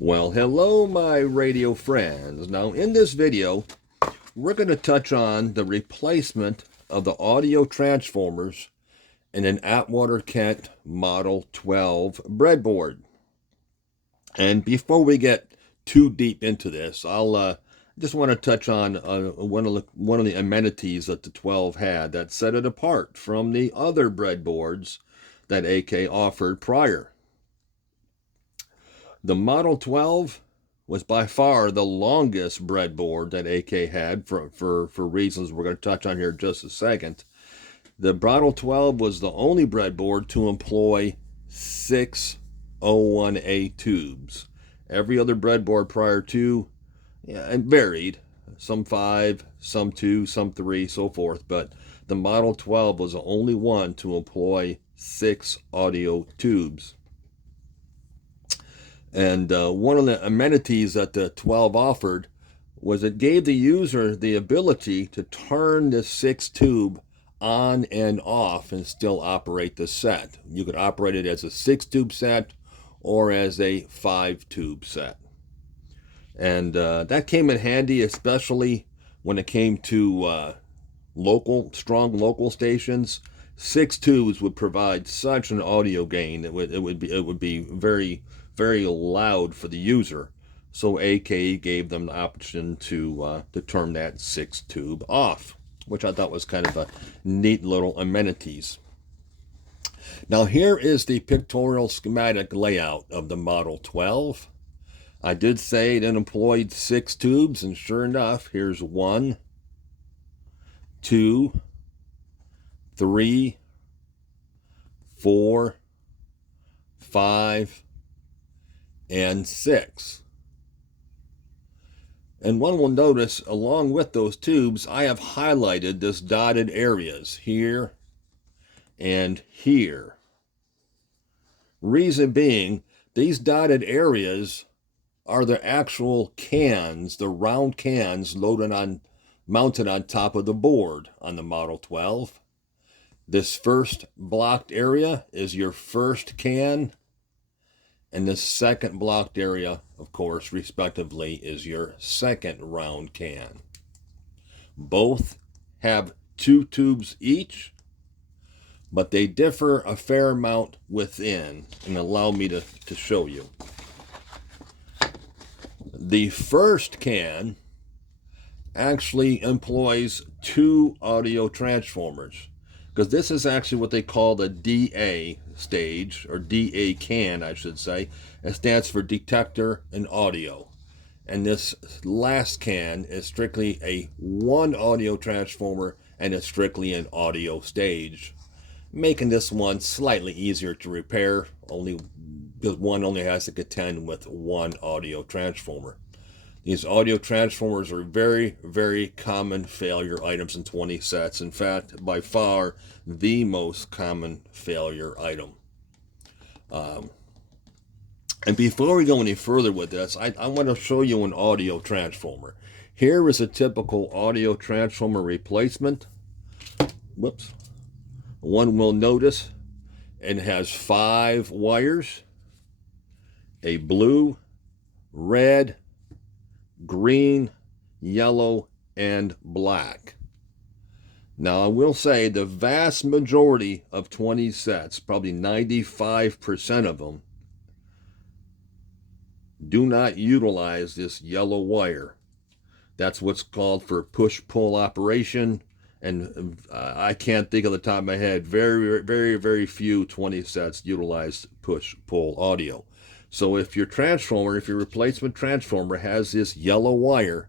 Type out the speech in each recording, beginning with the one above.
Well, hello, my radio friends. Now, in this video, we're going to touch on the replacement of the audio transformers in an Atwater Kent Model 12 breadboard. And before we get too deep into this, I'll just want to touch on one of the amenities that the 12 had that set it apart from the other breadboards that AK offered prior. The Model 12 was by far the longest breadboard that AK had for reasons we're going to touch on here in just a second. The Model 12 was the only breadboard to employ 6 01A tubes. Every other breadboard prior to, and varied, some 5, some 2, some 3, so forth, but the Model 12 was the only one to employ 6 audio tubes. And one of the amenities that the 12 offered was it gave the user the ability to turn the 6-tube on and off and still operate the set. You could operate it as a 6-tube set or as a 5-tube set. And that came in handy, especially when it came to strong local stations. 6 tubes would provide such an audio gain. It would be very, very loud for the user. So AK gave them the option to turn that 6-tube off, which I thought was kind of a neat little amenities. Now here is the pictorial schematic layout of the Model 12. I did say it employed 6 tubes, and sure enough, here's 1, 2, 3, 4, 5, and 6. And one will notice, along with those tubes, I have highlighted this dotted areas here and here. Reason being, these dotted areas are the actual cans, the round cans mounted on top of the board on the Model 12. This first blocked area is your first can, and the second blocked area, of course, respectively, is your second round can. Both have 2 tubes each, but they differ a fair amount within, and allow me to show you. The first can actually employs 2 audio transformers, because this is actually what they call the DA stage, or DA can, I should say. It stands for detector and audio. And this last can is strictly a 1 audio transformer, and it's strictly an audio stage, making this one slightly easier to repair, only because one only has to contend with 1 audio transformer. These audio transformers are very, very common failure items in 20 sets. In fact, by far, the most common failure item. And before we go any further with this, I want to show you an audio transformer. Here is a typical audio transformer replacement. Whoops. One will notice it has 5 wires, a blue, red, green, yellow, and black. Now, I will say the vast majority of 20 sets, probably 95% of them, do not utilize this yellow wire. That's what's called for push-pull operation, and I can't think of the top of my head, very, very, very few 20 sets utilize push-pull audio. So if your replacement transformer has this yellow wire,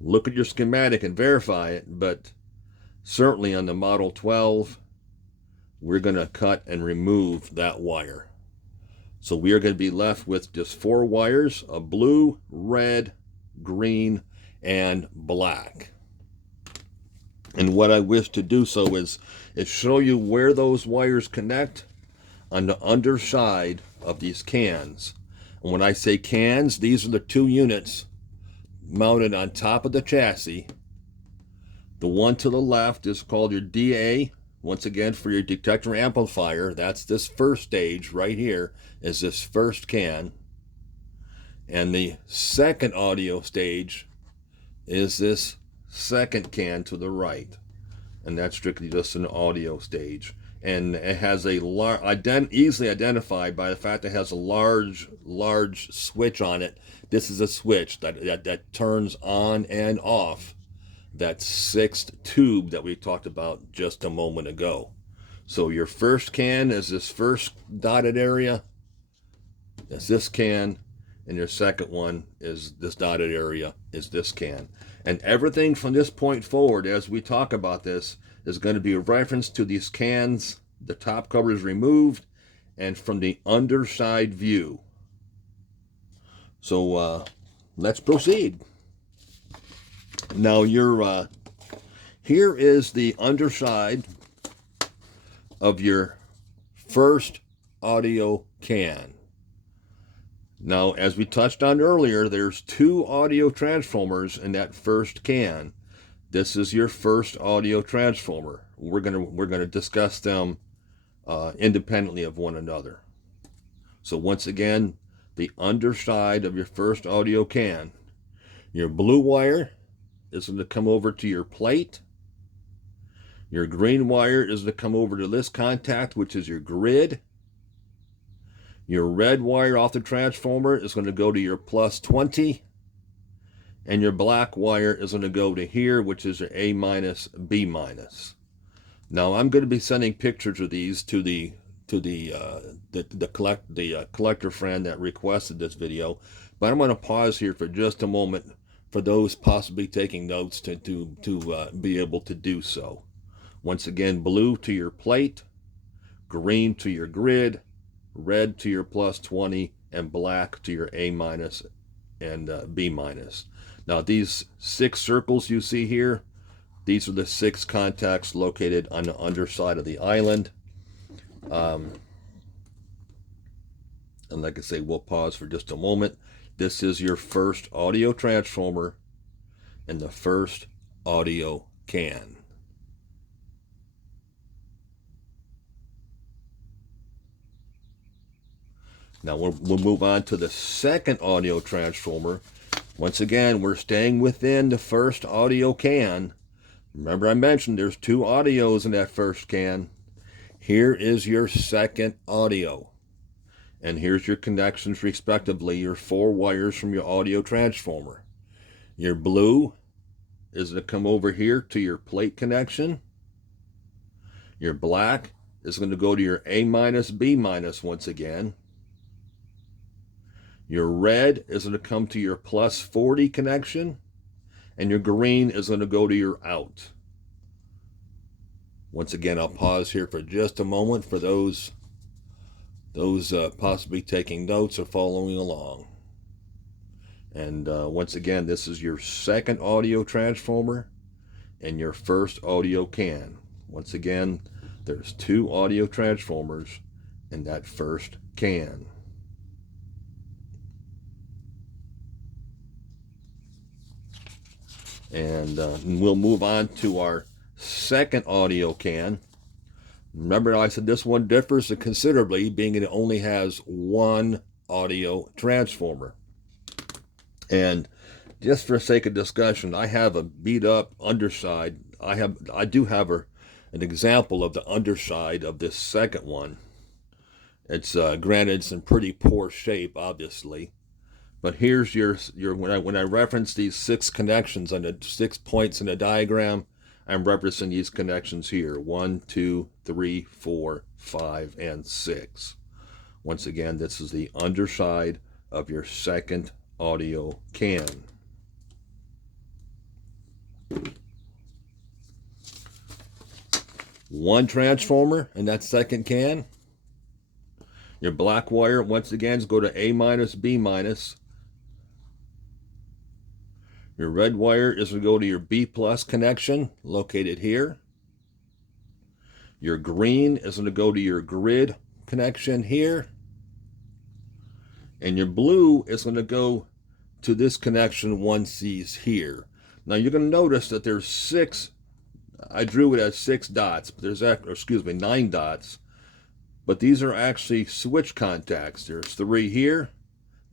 look at your schematic and verify it, but certainly on the Model 12, we're going to cut and remove that wire. So we are going to be left with just 4 wires of blue, red, green, and black. And what I wish to do so is show you where those wires connect on the underside of these cans. And when I say cans, these are the 2 units mounted on top of the chassis. The one to the left is called your DA, once again, for your detector amplifier, that's this first stage right here, is this first can. And the second audio stage is this second can to the right. And that's strictly just an audio stage. And it has a easily identified by the fact that it has a large switch on it. This is a switch that turns on and off that sixth tube that we talked about just a moment ago. So your first can is this first dotted area. That's this can. And your second one is this dotted area, is this can. And everything from this point forward, as we talk about this, is going to be a reference to these cans. The top cover is removed, and from the underside view. So let's proceed. Now here is the underside of your first audio can. Now, as we touched on earlier, there's two audio transformers in that first can. This is your first audio transformer. We're gonna discuss them independently of one another. So once again, the underside of your first audio can. Your blue wire is going to come over to your plate. Your green wire is going to come over to this contact, which is your grid. Your red wire off the transformer is going to go to your plus 20. And your black wire is going to go to here, which is your A minus, B minus. Now I'm going to be sending pictures of these to the collector friend that requested this video, but I'm going to pause here for just a moment for those possibly taking notes to be able to do so. Once again, blue to your plate, green to your grid, red to your plus 20, and black to your A minus and B minus. Now these 6 circles you see here, these are the 6 contacts located on the underside of the island. And like I say, we'll pause for just a moment. This is your first audio transformer and the first audio can. Now we'll move on to the second audio transformer. Once again, we're staying within the first audio can. Remember I mentioned there's 2 audios in that first can. Here is your second audio. And here's your connections respectively, your 4 wires from your audio transformer. Your blue is going to come over here to your plate connection. Your black is going to go to your A minus, B minus once again. Your red is going to come to your plus 40 connection. And your green is going to go to your out. Once again, I'll pause here for just a moment for those possibly taking notes or following along. And once again, this is your second audio transformer and your first audio can. Once again, there's 2 audio transformers in that first can. And we'll move on to our second audio can. Remember I said this one differs considerably, being it only has 1 audio transformer. And just for sake of discussion, I have a beat up underside. I do have an example of the underside of this second one. It's granted it's in pretty poor shape, obviously. But here's your when I reference these 6 connections on the 6 points in the diagram, I'm referencing these connections here: 1, 2, 3, 4, 5, and 6. Once again, this is the underside of your second audio can. One transformer in that second can. Your black wire once again is go to A minus, B minus. Your red wire is going to go to your B plus connection located here. Your green is going to go to your grid connection here. And your blue is going to go to this connection one sees here. Now you're going to notice that there's 6 I drew it as 6 dots, but there's, or excuse me, 9 dots. But these are actually switch contacts. There's 3 here,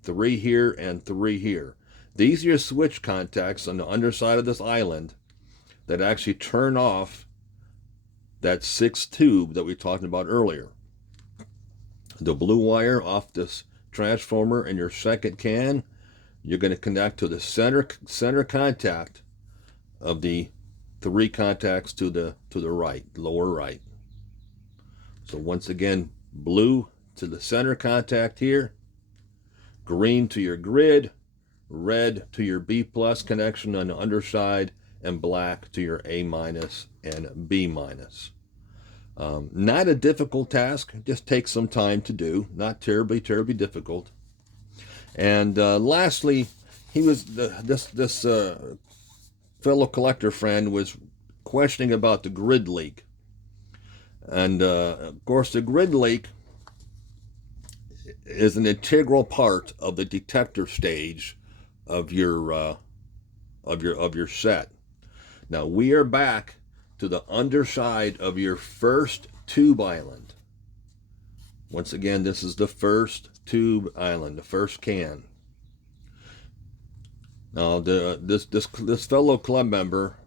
3 here, and 3 here. These are your switch contacts on the underside of this island that actually turn off that 6th tube that we talked about earlier. The blue wire off this transformer in your second can, you're going to connect to the center contact of the 3 contacts to the right, lower right. So once again, blue to the center contact here, green to your grid, red to your B plus connection on the underside, and black to your A minus and B minus. Not a difficult task, just takes some time to do, not terribly difficult. And lastly, this fellow collector friend was questioning about the grid leak. And of course, the grid leak is an integral part of the detector stage of your set. Now we are back to the underside of your first tube island. Once again, this is the first tube island, the first can. Now this fellow club member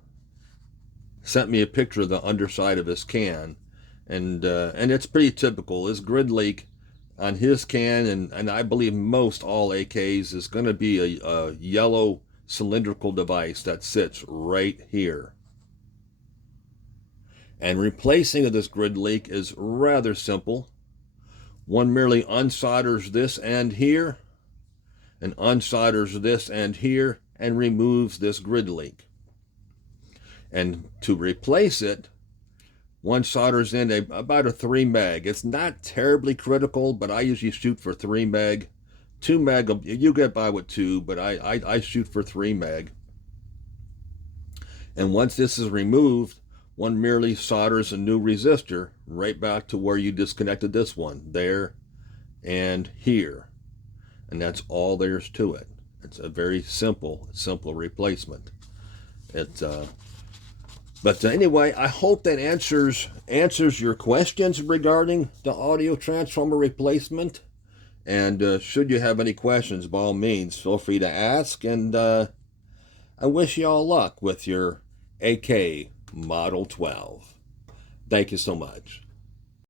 sent me a picture of the underside of his can, and it's pretty typical. His grid leak on his can, and I believe most all AKs, is going to be a yellow cylindrical device that sits right here. And replacing of this grid leak is rather simple. One merely unsolders this end here, and unsolders this end here, and removes this grid leak. And to replace it, one solders in about a 3 meg. It's not terribly critical, but I usually shoot for 3 meg. 2 meg, you get by with 2, but I shoot for 3 meg. And once this is removed, one merely solders a new resistor right back to where you disconnected this one, there and here. And that's all there's to it. It's a very simple replacement. But anyway, I hope that answers your questions regarding the audio transformer replacement. And should you have any questions, by all means, feel free to ask. And I wish you all luck with your AK Model 12. Thank you so much.